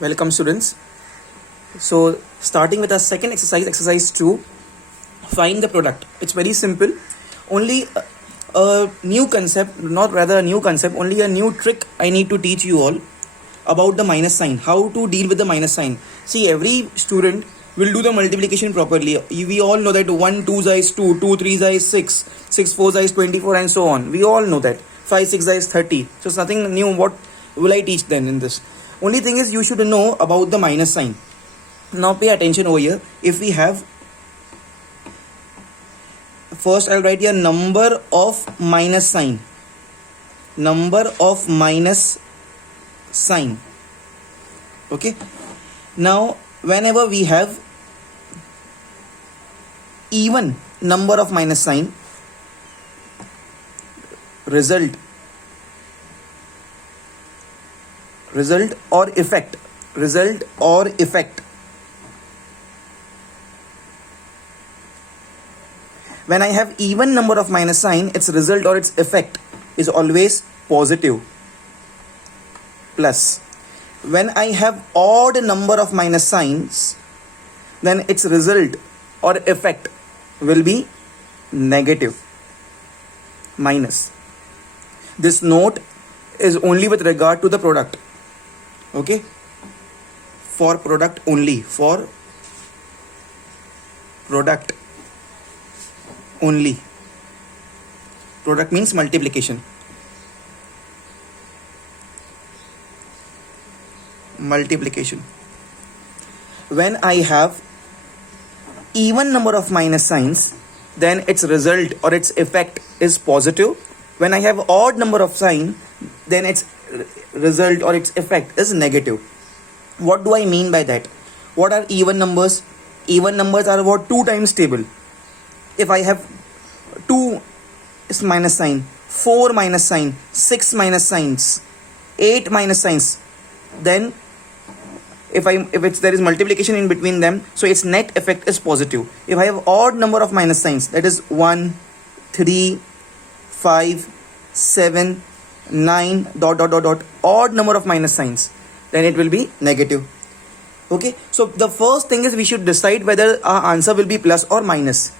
Welcome students. So starting with our second exercise, exercise 2, find the product. It's very simple. Only a new concept, not rather a new concept, only a new trick I need to teach you all about the minus sign. How to deal with the minus sign. See, every student will do the multiplication properly. We all know that 1 2 is 2, 2 3 is 6, 6 4 is 24 and so on. We all know that. 5 6 is 30. So it's nothing new. What will I teach then in this? Only thing is you should know about the minus sign. Now pay attention over here. If we have, first I'll write here number of minus sign. Number of minus sign. Okay. Now whenever we have even number of minus sign, result or effect, when I have even number of minus sign, its result or its effect is always positive, plus when I have odd number of minus signs, then its result or effect will be negative, minus. This note is only with regard to the product. Okay, for product only, for product only. Product means multiplication. When I have even number of minus signs, then its result or its effect is positive. When I have odd number of sign, then its result or its effect is negative. What do I mean by that? What are even numbers? Even numbers are about 2 times table. If I have 2 is minus sign, 4 minus sign, 6 minus signs, 8 minus signs, then if there is multiplication in between them, so its net effect is positive. If I have odd number of minus signs, that is 1 3 5 7 9 odd number of minus signs, then it will be negative. Okay, so the first thing is we should decide whether our answer will be plus or minus.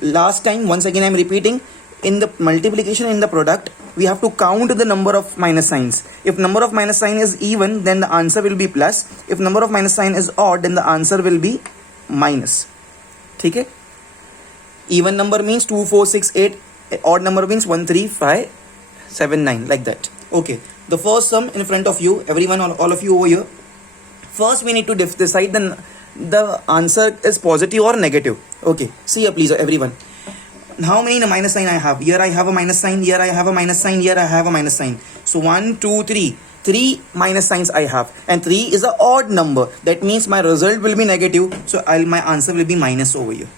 Last time, once again I am repeating, in the multiplication in the product, we have to count the number of minus signs. If number of minus sign is even, then the answer will be plus. If number of minus sign is odd, then the answer will be minus. Okay? Even number means 2 4 6 8. Odd number means 1 3 5 7 9, like that. Okay, the first sum in front of you, everyone, all of you over here. First we need to decide the answer is positive or negative. Okay, see here please everyone. How many minus sign I have? Here I have a minus sign, here I have a minus sign, here I have a minus sign. So 1 2 3, 3 minus signs I have, and 3 is an odd number. That means my result will be negative, so my answer will be minus over here.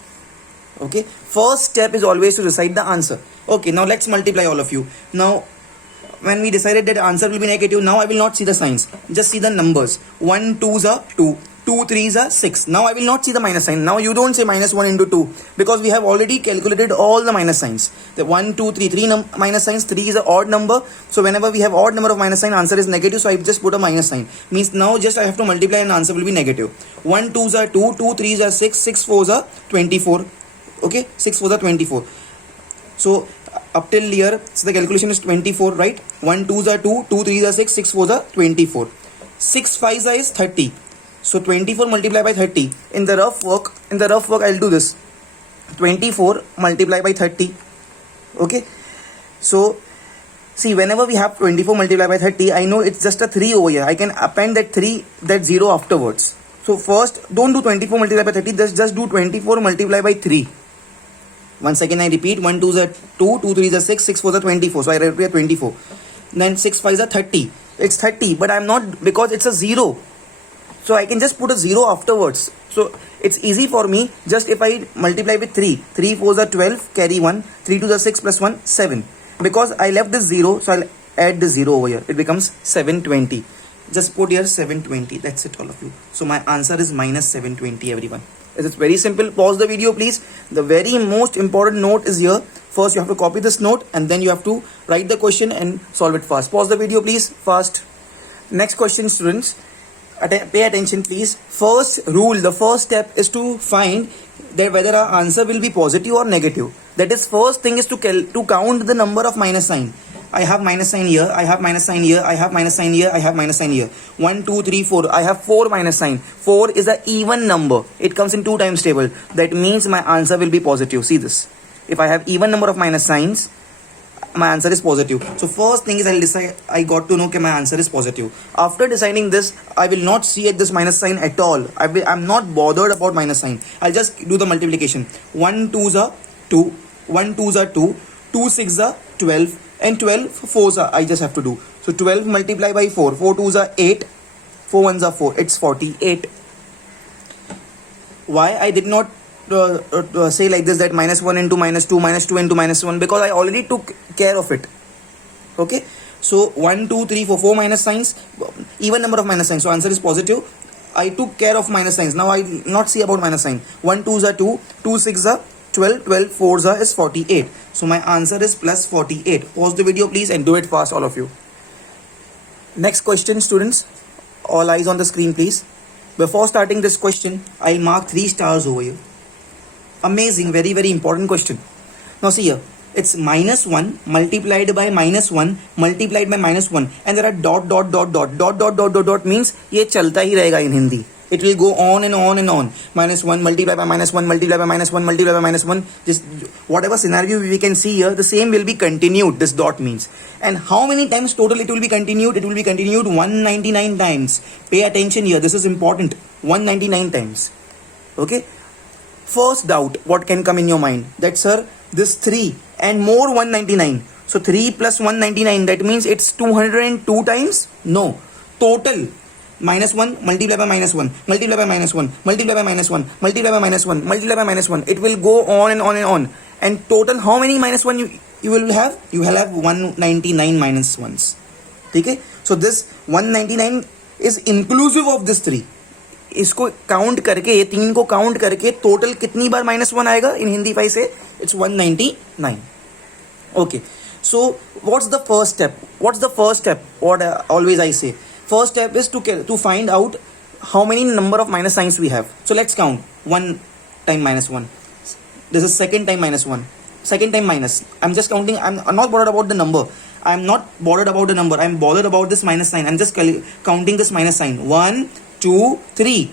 Okay, first step is always to decide the answer. Okay, now let's multiply all of you. Now when we decided that the answer will be negative, now I will not see the signs, just see the numbers. 1 2 is a 2, 2 3 is a 6. Now I will not see the minus sign. Now you don't say minus 1 into 2, because we have already calculated all the minus signs. The 1 2 3, 3 minus signs, 3 is an odd number. So whenever we have odd number of minus sign, answer is negative, so I just put a minus sign. Means now just I have to multiply and answer will be negative. 1 2 is a 2, 2 3 is a 6, 6 4 is a 24. Okay, 6 4 is a 24. So up till here, so the calculation is 24, right? 1 2 is a 2, 2 3 is a 6, 6 4 is a 24. 6 5 is 30. So 24 multiplied by 30. In the rough work, I'll do this. 24 multiplied by 30. Okay. So see, whenever we have 24 multiplied by 30, I know it's just a 3 over here. I can append that 0 afterwards. So first, don't do 24 multiplied by 30. Just do 24 multiplied by 3. Once again I repeat, 1 2 is a 2, 2 3 is a 6, 6 4 is a 24. So I write here 24. Then 6 5 is a 30. It's 30, but I'm not, because it's a 0. So I can just put a 0 afterwards. So it's easy for me. Just if I multiply with 3, 3 4 is a 12, carry 1, 3 2 is a 6 plus 1, 7. Because I left this 0, so I'll add the 0 over here. It becomes 720. Just put here 720. That's it, all of you. So my answer is minus 720, everyone. It's very simple. Pause the video, please. The very most important note is here. First, you have to copy this note and then you have to write the question and solve it fast. Pause the video, please. Fast. Next question, students. pay attention please. First rule, the first step is to find that whether our answer will be positive or negative. That is, first thing is to count the number of minus sign. I have minus sign here, I have minus sign here, I have minus sign here, I have minus sign here. 1, 2, 3, 4. I have 4 minus sign. 4 is an even number. It comes in 2 times table. That means my answer will be positive. See this. If I have even number of minus signs, my answer is positive. So first thing is I'll decide, I got to know that my answer is positive. After deciding this, I will not see at this minus sign at all. I'm not bothered about minus sign. I'll just do the multiplication. 1 2s are 2, 1 2s are 2, 2 6s are 12, and 12 4s are I just have to do. So 12 multiplied by 4, 4 2s are 8, 4 1s are 4, it's 48. Why I did not say like this, that minus 1 into minus 2, minus 2 into minus 1, because I already took care of it. Okay, so 1 2 3 4, 4 minus signs, even number of minus signs, so answer is positive. I took care of minus signs. Now I will not see about minus sign. 1 2s are 2, 2 6s are 12, 12 4s are is 48. So my answer is plus 48. Pause the video please and do it fast, all of you. Next question, students. All eyes on the screen please. Before starting this question, I'll mark 3 stars over here. Amazing, very very important question. Now see here, it's minus 1 multiplied by minus 1 multiplied by minus 1, and there are dot dot dot dot dot dot dot dot dot means ये चलता ही रहेगा in Hindi. It will go on and on and on. Minus 1 multiplied by minus 1 multiplied by minus 1 multiplied by minus 1. Just whatever scenario we can see here, the same will be continued. This dot means. And how many times total it will be continued? It will be continued 199 times. Pay attention here. This is important. 199 times. Okay. First doubt, what can come in your mind? That sir, this 3 and more 199. So 3 plus 199, that means it's 202 times? No. Total. Minus 1 multiplied by minus 1 multiplied by minus 1 multiplied by minus 1 multiplied by minus 1 multiplied by minus 1. It will go on and on and on. And total, how many minus 1 you will have? You will have 199 minus 1s. Okay? So this 199 is inclusive of this 3. इसको count करके, ये 3 को count करके total कितनी बार minus 1 आएगा इन Hindi phi से? It's 199. Okay, so what's the first step? What's the first step? What always I से, first step is to find out how many number of minus signs we have. So let's count. 1 time minus 1. This is second time minus 1. Second time minus. I'm just counting. I'm not bothered about the number. I'm not bothered about the number. I'm bothered about this minus sign. I'm just counting this minus sign. 1, 2, 3,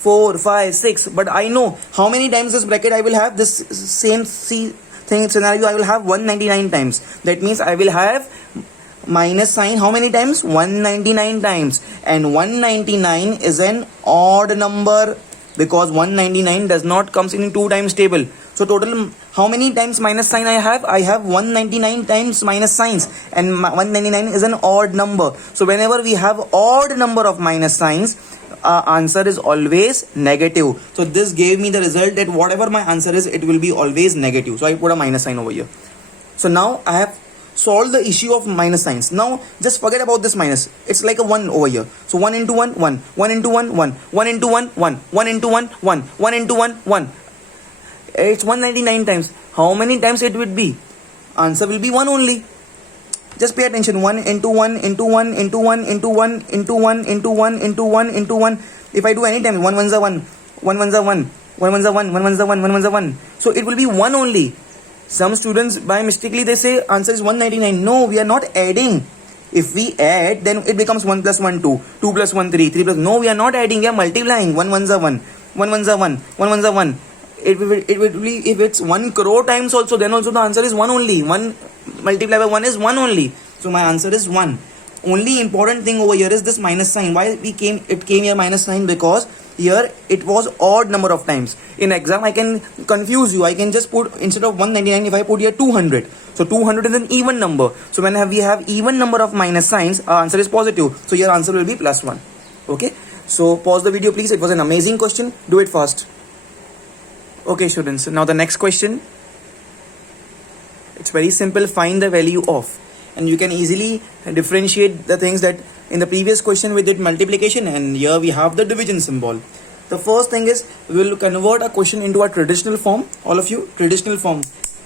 4, 5, 6. But I know how many times this bracket I will have. This same scenario I will have 199 times. That means I will have minus sign how many times? 199 times. And 199 is an odd number because 199 does not comes in 2 times table. So total how many times minus sign I have? I have 199 times minus signs, and 199 is an odd number. So whenever we have odd number of minus signs, our answer is always negative. So this gave me the result that whatever my answer is, it will be always negative. So I put a minus sign over here. So now I have solve the issue of minus signs. Now just forget about this minus. It's like a 1 over here. So 1 into 1, 1. 1 into 1, 1. 1 into 1, 1. 1 into 1, 1. 1 into 1, 1. It's 199 times. How many times it would be? Answer will be 1 only. Just pay attention. 1 into 1 into 1 into 1 into 1 into 1 into 1 into 1 into 1. If I do any time, 1 1s are 1. 1 1s are 1. 1 1s are 1. 1 1s are 1. 1 1s are 1. So it will be 1 only. Some students by mistakenly they say answer is 199. No, we are not adding. If we add, then it becomes 1 plus 1 2, 2 plus 1 3, 3 plus. No, we are not adding. We are multiplying. 1 1s are 1, 1 1s are 1, 1 1s are 1. It will be, if it's 1 crore times also, then also the answer is 1 only. 1 multiplied by 1 is 1 only. So my answer is 1. Only important thing over here is this minus sign. Why it came here minus sign? Because here it was odd number of times. In exam I can confuse you. I can just put, instead of 199, if I put here 200. So 200 is an even number. So when we have even number of minus signs, our answer is positive. So your answer will be plus 1. Okay. So pause the video please. It was an amazing question. Do it fast. Okay students. Now the next question. It's very simple. Find the value of. And you can easily differentiate the things that in the previous question we did multiplication, and here we have the division symbol. The first thing is we will convert a question into a traditional form. All of you, traditional form.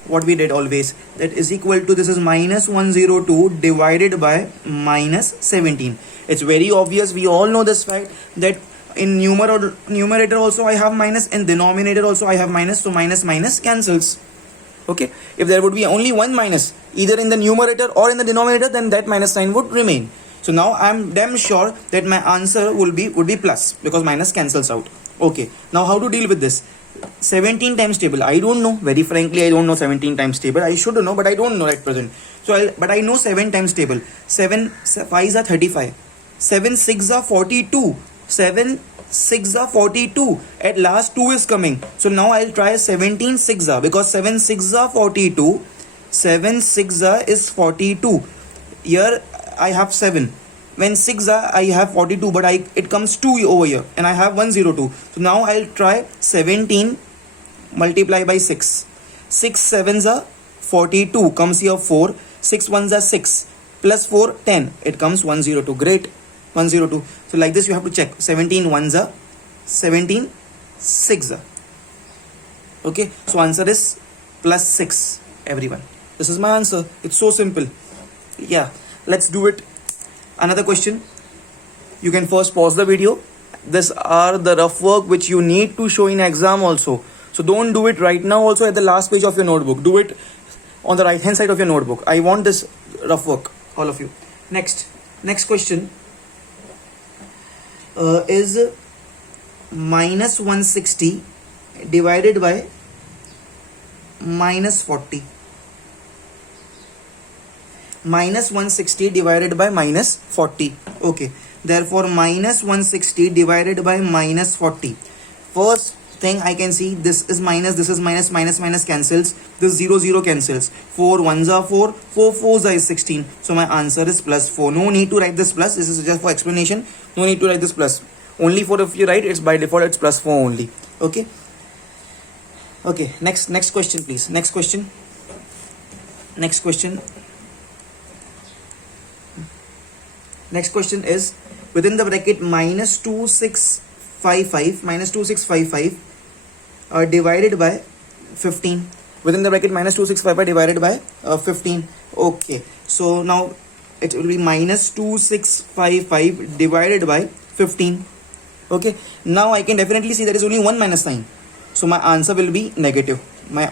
what we did always, that is equal to, this is minus 102 divided by minus 17. It's very obvious, we all know this fact, that in numerator also I have minus, in denominator also I have minus, so minus minus cancels. Okay, if there would be only one minus either in the numerator or in the denominator, then that minus sign would remain. So now I'm damn sure that my answer would be plus, because minus cancels out. Okay, now how to deal with this? 17 times table, I don't know, very frankly I don't know 17 times table. I should know, but I don't know at present. So but I know 7 times table. 7 5s are 35, 7 6 are 42, 7 6 are 42, at last 2 is coming. So now I'll try 17 6 are, because 7 6 are 42, 7 6 are is 42. Here I have 7. When 6 are, I have 42, but it comes 2 over here, and I have 102. So now I'll try 17 multiply by 6. 6 7s are 42, comes here 4. 6 1s are 6, plus 4 10, it comes 102. Great, 102. So like this you have to check. 17 1s are, 17 6 are. Okay, so answer is plus 6, everyone. This is my answer. It's so simple. Yeah, let's do it. Another question. You can first pause the video. These are the rough work which you need to show in exam also. So don't do it right now also at the last page of your notebook. Do it on the right hand side of your notebook. I want this rough work, all of you. Next question is minus 160 divided by minus 40. Minus 160 divided by minus 40. Okay, therefore minus 160 divided by minus 40. First thing I can see, this is minus, this is minus, minus minus cancels, this 0 0 cancels, 4 1s are 4, 4 4s are 16. So my answer is plus 4. No need to write this plus, this is just for explanation. No need to write this plus. Only for if you write, it's by default it's plus 4 only. Okay, next question please. Next question is within the bracket minus 2655 divided by 15. Within the bracket minus 2655 divided by 15. Okay, so now it will be minus 2655 divided by 15. Okay, now I can definitely see there is only one minus sign, so my answer will be negative. Now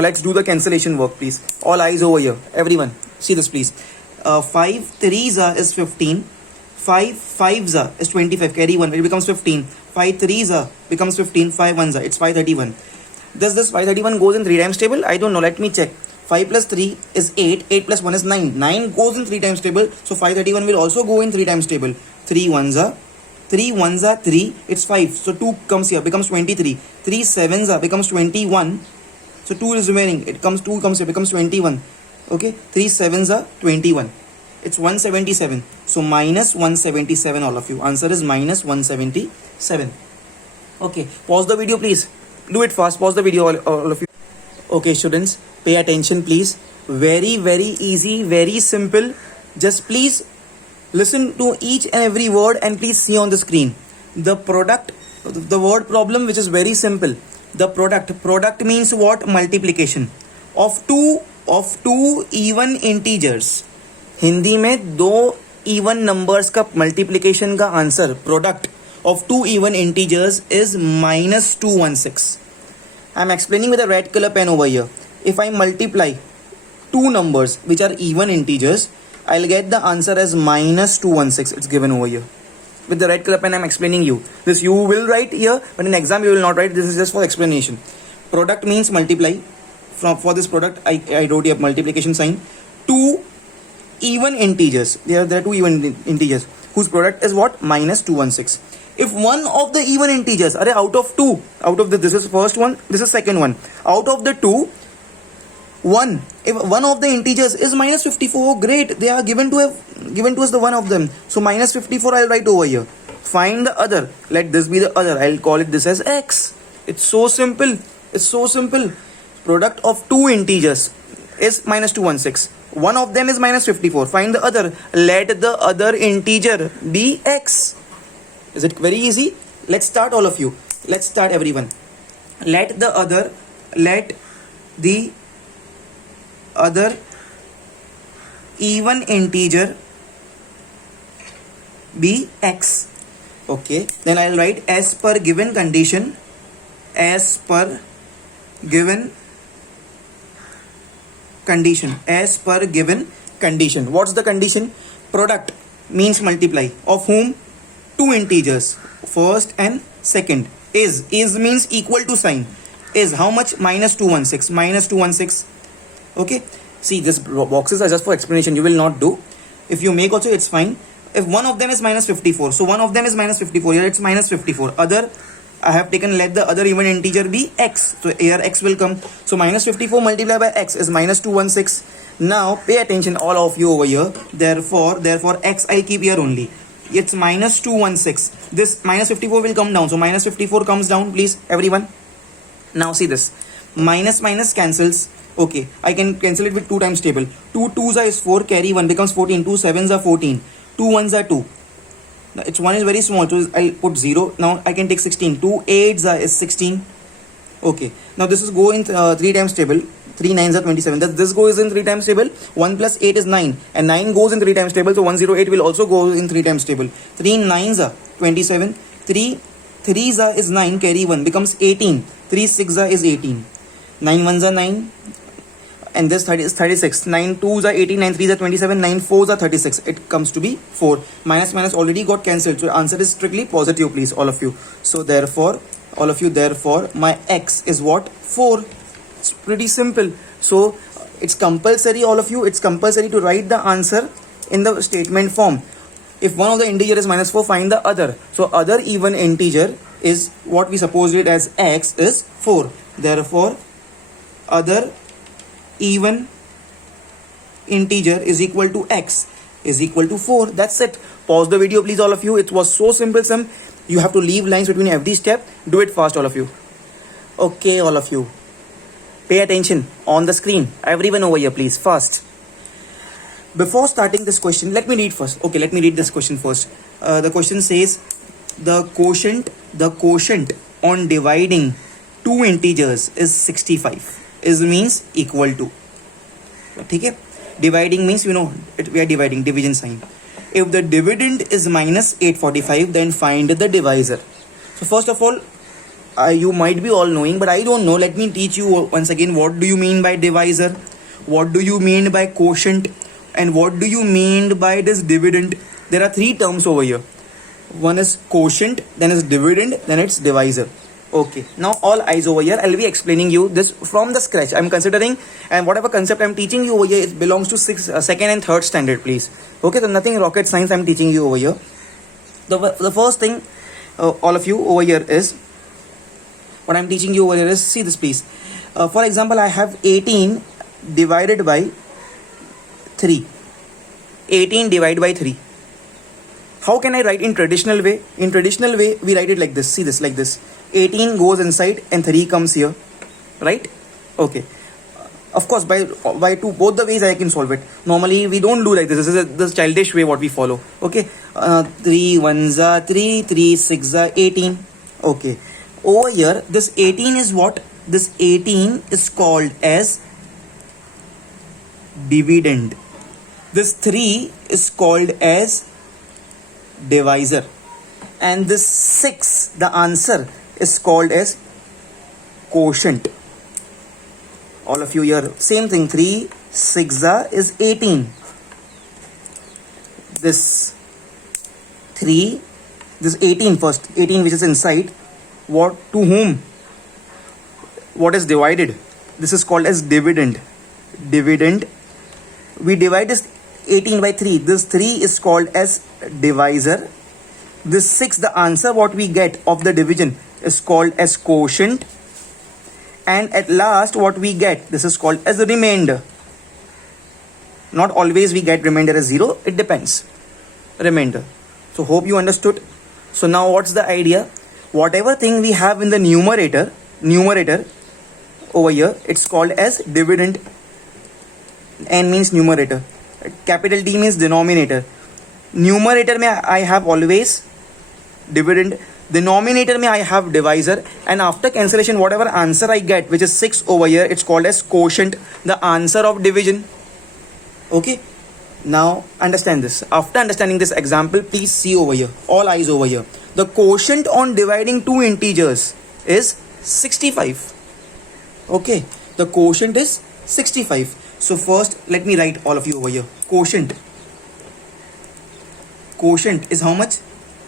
let's do the cancellation work please. All eyes over here, everyone see this please. 5 3s is 15, 5 5s is 25, carry 1, it becomes 15, 5 3s becomes 15, 5 1s it's 531. Does this 531 goes in 3 times table? I don't know, let me check. 5 plus 3 is 8, 8 plus 1 is 9, 9 goes in 3 times table, so 531 will also go in 3 times table. 3 1s are 3, it's 5, so 2 comes here, becomes 23. 3 7s becomes 21, so 2 is remaining, 2 comes here, becomes 21. Okay, 3 7s are 21, it's 177. So minus 177, all of you. Answer is minus 177. Okay, pause the video please. Do it fast, pause the video, all of you. Okay students, pay attention please. Very easy, very simple. Just please listen to each and every word and please see on the screen. The word problem, which is very simple. The product means what? Multiplication of two even integers. Hindi में 2 even numbers का multiplication का answer product of 2 even integers is minus 216. I am explaining with a red color pen over here. If I multiply 2 numbers which are even integers, I'll get the answer as minus 216. It's given over here. With the red color pen, I'm explaining you. This you will write here, but in exam you will not write. This is just for explanation. Product means multiply. For this product, I wrote here multiplication sign. 2 even integers. There are 2 even integers whose product is what? Minus 216. If one of the even integers, out of this is first one, this is second one. Out of the 2, if one of the integers is minus 54, great, they are given to us the one of them. So minus 54 I'll write over here. Find the other. Let this be the other. I'll call it this as x. It's so simple. Product of 2 integers is minus 216. One of them is minus 54. Find the other. Let the other integer be x. Is it very easy? Let's start, all of you. Let's start, everyone. Let the other even integer be x. Okay, then I'll write as per given condition, as per given condition, as per given condition. What's the condition? Product means multiply of whom? Two integers, first and second. Is means equal to sign. Is how much? Minus 216, minus 216. Okay, see, this boxes are just for explanation, you will not do. If you make also, it's fine. If one of them is minus 54, so one of them is minus 54, here it's minus 54. Other, I have taken, let the other even integer be x, so here x will come. So minus 54 multiplied by x is minus 216. Now pay attention all of you over here. Therefore x I'll keep here only. It's minus 216. This minus 54 will come down, so minus 54 comes down, please everyone. Now see this, minus minus cancels. Okay, I can cancel it with 2 times table. 2 2s is 4, carry 1 becomes 14. 2 7s are 14. 2 1s are 2. Now its 1 is very small, so I'll put 0. Now I can take 16. 2 8s is 16. Okay, now this is go in 3 times table. 3 9s are 27. This goes in 3 times table. 1 plus 8 is 9, and 9 goes in 3 times table. So 108 will also go in 3 times table. 3 9s are 27. 3 3s is 9, carry 1 becomes 18. 3 6s is 18. 9 1s are 9. And this 30 is 36. 9 2s are 18, 9 3s are 27, 9 4s are 36. It comes to be 4. Minus minus already got cancelled. So answer is strictly positive, please, all of you. So therefore, all of you, therefore, my x is what? 4. It's pretty simple. So it's compulsory, all of you, it's compulsory to write the answer in the statement form. If one of the integer is minus 4, find the other. So other even integer is what we supposed it as x is 4. Therefore, other even integer is equal to x is equal to 4. That's it. Pause the video, please, all of you. It was so simple, Sam. You have to leave lines between every step. Do it fast, all of you. Okay, all of you. Pay attention on the screen. Everyone over here, please, fast. Before starting this question, let me read first. Okay, let me read this question first. The question says the quotient on dividing two integers is 65. Is means equal to. Okay, dividing means, you know, we are dividing, division sign. If the dividend is minus 845, then find the divisor. So first of all, you might be all knowing, but I don't know. Let me teach you once again. What do you mean by divisor? What do you mean by quotient? And what do you mean by this dividend? There are 3 terms over here. One is quotient, then is dividend, then it's divisor. Okay, now all eyes over here. I'll be explaining you this from the scratch. I'm considering, and whatever concept I'm teaching you over here, it belongs to second and third standard, please. Okay, so nothing rocket science I'm teaching you over here. The first thing, all of you over here, is what I'm teaching you over here is, see this, please. For example, I have 18 divided by 3. 18 divided by 3. How can I write in traditional way? In traditional way, we write it like this. See this, like this. 18 goes inside and 3 comes here, right? Okay. Of course, by both the ways I can solve it. Normally, we don't do like this. This is the childish way what we follow. Okay. 3 1s are 3, 3 6s are 18. Okay. Over here, this 18 is what? This 18 is called as dividend. This 3 is called as divisor. And this 6, the answer, is called as quotient. All of you here, same thing. 3 6 is 18. This 3, this 18 first, 18 which is inside, what, to whom, what is divided? This is called as dividend. Dividend. We divide this 18 by 3. This 3 is called as divisor. This 6, the answer what we get of the division, is called as quotient. And at last what we get, this is called as the remainder. Not always we get remainder as 0. It depends. Remainder. So hope you understood. So now what's the idea? Whatever thing we have in the numerator over here, it's called as dividend. N means numerator. Capital D means denominator. Numerator mein I have always dividend. denominator mein I have divisor, and after cancellation whatever answer I get, which is 6 over here, it's called as quotient, the answer of division. Okay, now understand this. After understanding this example, please see over here, all eyes over here. The quotient on dividing two integers is 65. Okay, the quotient is 65. So first let me write all of you over here. Quotient is how much?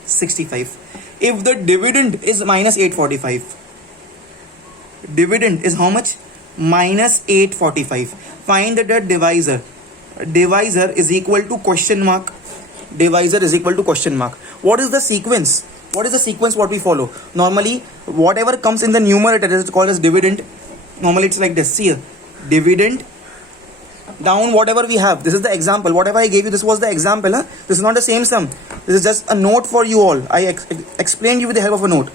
65. If the dividend is minus 845, dividend is how much? Minus 845. Find the divisor. Divisor is equal to question mark. Divisor is equal to question mark. What is the sequence? What is the sequence what we follow? Normally whatever comes in the numerator is called as dividend. Normally it's like this. See here, dividend, down whatever we have. This is the example. Whatever I gave you, this was the example. This is not the same sum. This is just a note for you all. I explained you with the help of a note.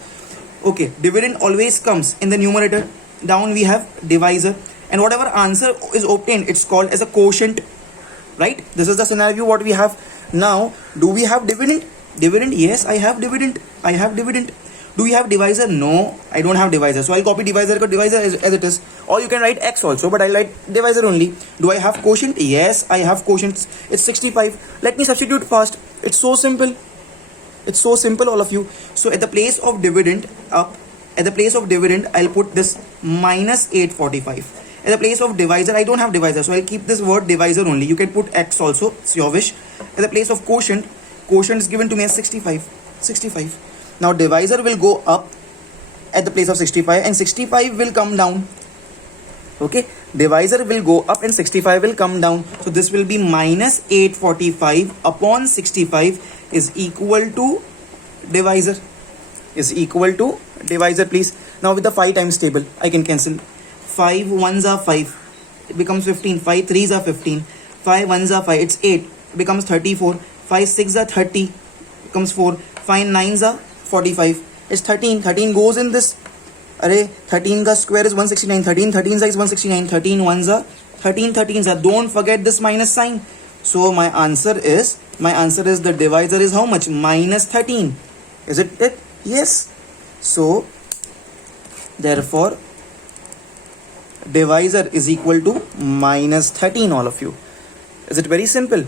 Okay, dividend always comes in the numerator. Down we have divisor, and whatever answer is obtained, it's called as a quotient. Right? This is the scenario what we have. Now, do we have dividend? Dividend? Yes, I have dividend. I have dividend. Do we have divisor? No, I don't have divisor. So I'll copy divisor as it is. Or you can write x also, but I'll write divisor only. Do I have quotient? Yes, I have quotient. It's 65. Let me substitute first. It's so simple. It's so simple, all of you. So at the place of dividend, I'll put this minus 845. At the place of divisor, I don't have divisor, so I'll keep this word divisor only. You can put x also, it's your wish. At the place of quotient is given to me as 65. Now divisor will go up at the place of 65 and 65 will come down. Okay, divisor will go up and 65 will come down. So this will be minus 845 upon 65 is equal to divisor. Please. Now with the 5 times table, I can cancel. 5 ones are 5. It becomes 15. 5 threes are 15. 5 ones are 5. It's 8. It becomes 34. 5 6 are 30. Becomes 4. 5 9s are 45. It's 13. 13 goes in this. Array, 13 ka square is 169. 13 13s is 169. 13 ones are 13 13s are. Don't forget this minus sign. So my answer is the divisor is how much? Minus 13. Is it? Yes. So therefore divisor is equal to minus 13, all of you. Is it very simple,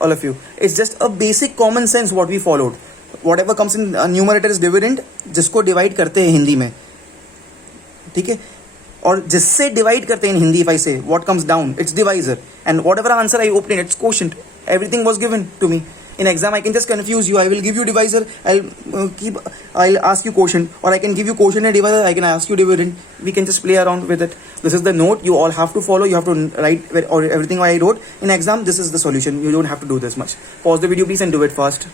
all of you? It's just a basic common sense what we followed. Whatever comes in numerator is dividend, जिसको divide करते हैं हिंदी में, ठीक है, और जिससे divide करते हैं in Hindi, if I say what comes down, it's divisor, and whatever answer I obtain, it's quotient. Everything was given to me. In exam, I can just confuse you. I will give you divisor. I'll ask you quotient, or I can give you quotient and divisor. I can ask you dividend. We can just play around with it. This is the note you all have to follow. You have to write or everything I wrote. In exam, this is the solution. You don't have to do this much. Pause the video, please, and do it fast.